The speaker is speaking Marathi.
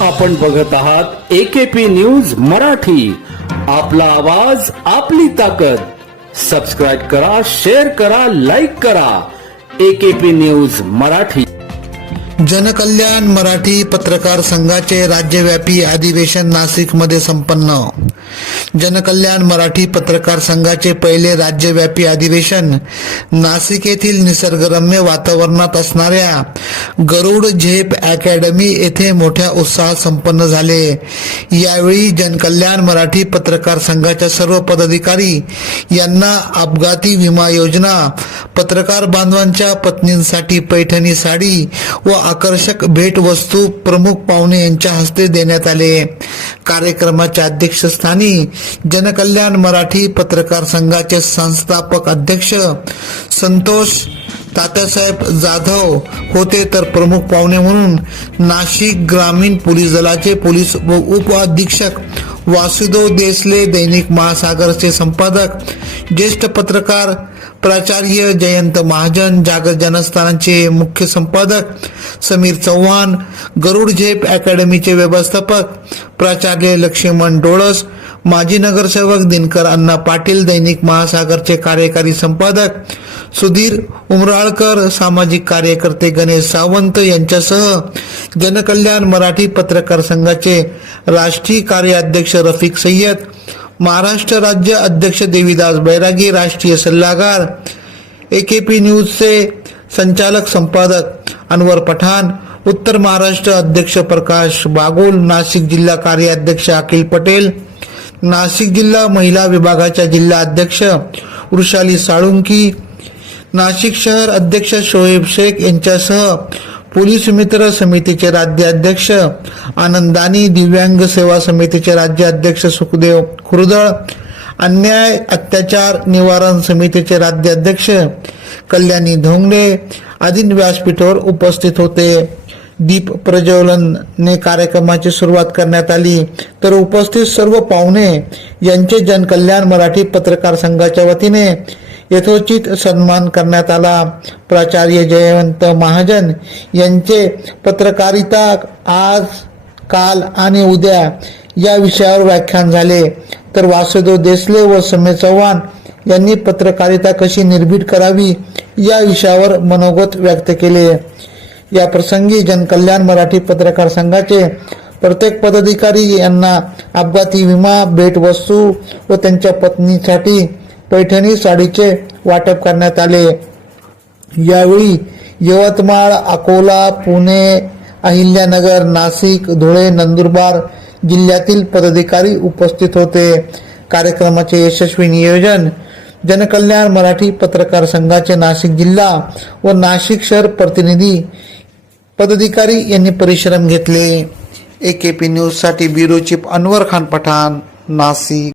आपण बघत आहात एकेपी न्यूज मराठी. आपला आवाज आपली ताकद. सबस्क्राईब करा शेअर करा लाईक करा. AKP news Marathi. जनकल्याण मराठी पत्रकार संघाचे राज्यव्यापी अधिवेशन नाशिकमध्ये संपन्न. जनकल्याण मराठी पत्रकार संघाचे पहिले राज्यव्यापी अधिवेशन नाशिक येथील निसर्गरम्य वातावरणात असणाऱ्या गरुड झेप अकॅडमी येथे मोठ्या उत्साहात संपन्न झाले. यावेळी जनकल्याण मराठी पत्रकार संघाच्या सर्व पदाधिकारी यांना अपघाती विमा योजना पत्रकार बांधवांच्या पत्नींसाठी पैठणी साडी व आकर्षक भेटवस्तू प्रमुख पाहुणे यांच्या हस्ते देण्यात आले. कार्यक्रमाच्या अध्यक्षस्थानी जनकल्याण मराठी पत्रकार संघाचे संस्थापक अध्यक्ष संतोष तात्यासाहेब जाधव होते तर प्रमुख पाहुणे म्हणून नाशिक ग्रामीण पोलीस दलाचे पोलीस उप अधीक्षक वासुदेव देसले दैनिक महासागरचे संपादक ज्येष्ठ पत्रकार प्राचार्य जयंत महाजन जागर जनस्थानाचे मुख्य संपादक समीर चव्हाण गरुड झेप अकॅडमीचे व्यवस्थापक प्राचार्य लक्ष्मण डोळस माजी नगरसेवक दिनकर अण्णा पाटील दैनिक महासागरचे कार्यकारी संपादक सुधीर उमराळकर सामाजिक कार्यकर्ते गणेश सावंत यांच्यासह जनकल्याण मराठी पत्रकार संघाचे राष्ट्रीय कार्याध्यक्ष रफिक सय्यद महाराष्ट्र राज्य अध्यक्ष देवीदास बैरागी राष्ट्रीय सल्लागार ए के पी न्यूजचे संचालक संपादक अनवर पठाण उत्तर महाराष्ट्र अध्यक्ष प्रकाश बागुल नाशिक जिल्हा कार्याध्यक्ष अखिल पटेल नाशिक जिल्हा महिला विभागाच्या जिल्हा अध्यक्ष वृषाली साळुंकी नाशिक शहर अध्यक्ष शोएब शेख यांच्यासह पोलीस मित्र समितीचे राज्याध्यक्ष आनंदानी दिव्यांग सेवा समितीचे राज्याध्यक्ष सुखदेव खुरदळ अन्याय अत्याचार निवारण समितीचे राज्याध्यक्ष कल्याणी धोंगडे आदी व्यासपीठावर उपस्थित होते. दीप प्रज्वलनने कार्यक्रमाची सुरुवात करण्यात आली. तर उपस्थित सर्व पाहुणे यांचे जनकल्याण मराठी पत्रकार संघाच्या वतीने यथोचित सन्मान करण्यात आला. प्राचार्य जयवंत महाजन यांचे पत्रकारिता आज काल आणि उद्या या विषयावर व्याख्यान झाले. तर वासुदेव देसले व समीर चव्हाण यांनी पत्रकारिता कशी निर्भीड करावी या विषयावर मनोगत व्यक्त केले. या प्रसंगी जनकल्याण मराठी पत्रकार संघाचे प्रत्येक पदाधिकारी यांना अपघाती विमा भेटवस्तू व त्यांच्या पत्नीसाठी पैठणी साडीचे वाटप करण्यात आले. यावेळी यवतमाळ अकोला पुणे अहिल्यानगर नाशिक धुळे नंदुरबार जिल्ह्यातील पदाधिकारी उपस्थित होते. कार्यक्रमाचे यशस्वी नियोजन जनकल्याण मराठी पत्रकार संघाचे नाशिक जिल्हा व नाशिक शहर प्रतिनिधी पदाधिकारी यांनी परिश्रम घेतले. एकेपी न्यूजसाठी ब्युरो चीफ अनवर खान पठाण नाशिक.